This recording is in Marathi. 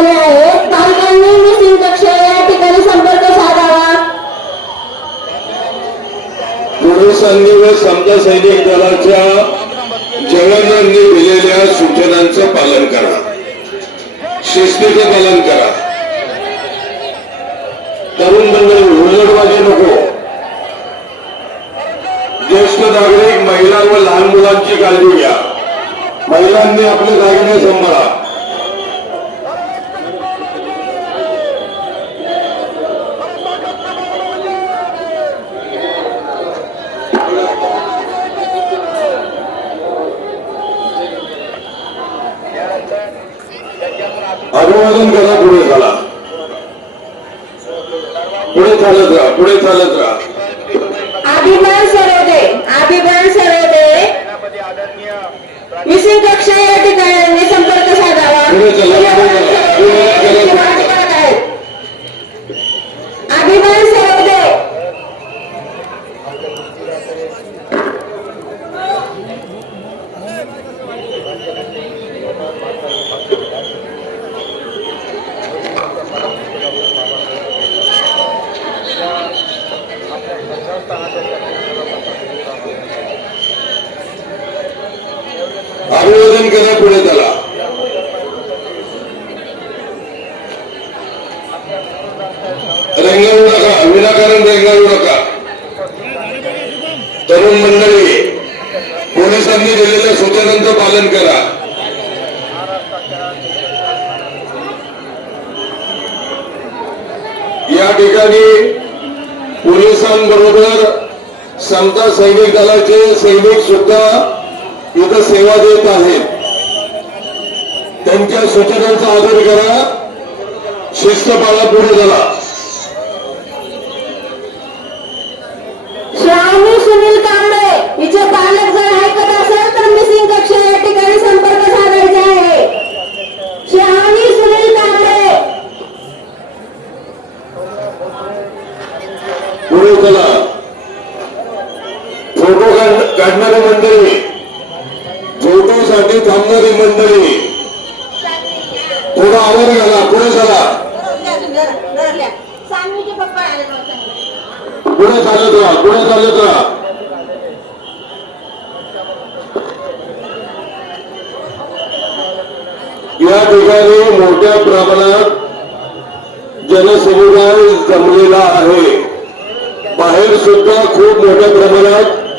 ठिकाणी आहेत पालकांनी मिसिंग कक्ष या ठिकाणी संपर्क साधावा. पोलिसांनी व समजा सैनिक दलाच्या जवानांनी दिलेल्या सूचनांचं पालन करा. शिस्तीचं पालन करा. तरुण मंडळी हुल्लडबाजी नको. ज्येष्ठ नागरिक महिला व लहान मुलांची काळजी घ्या. महिलांनी आपले दागिने सांभाळा. अभिवादन करा पुढे चला पुढे चालत राहा पुढे चालत राहा. अभिमान सरोदे अभिमान सरोदे. मिसिंग कक्ष या ठिकाणी संपर्क साधावा. पुढे चला, पुढे चला, पुढे चला. अभिमान सरोदे अभिवादन करा पुढे चला रेंगाळू नका विनाकारण रेंगाळू नका तरुण मंडळी पोलिसांनी दिलेल्या सूचनांचं पालन करा. या ठिकाणी पोलिसांबरोबर समता सैनिक दलाचे सैनिक सुद्धा इथं सेवा देत आहेत. त्यांच्या सूचनांचा आदर करा. शिस्त पाळा पुढे झाला. श्रावणी सुनील कांबळे हिचे पालक जर ऐकत असेल तर मिसिंग कक्ष या ठिकाणी संपर्क साधायचा आहे. श्रावणी सुनील कांबळे. पुढे चला. फोटो काढ- काढणारी मंडळी. फोटोसाठी थांबणारी मंडळी. थोडा आवर घाला पुढे झाला. पुढे चालत राहा पुढे चालत राहा या ठिकाणी मोठ्या प्रमाणात जनसमुदाय जमलेला आहे. बाहेर सुद्धा खूप मोठ्या प्रमाणात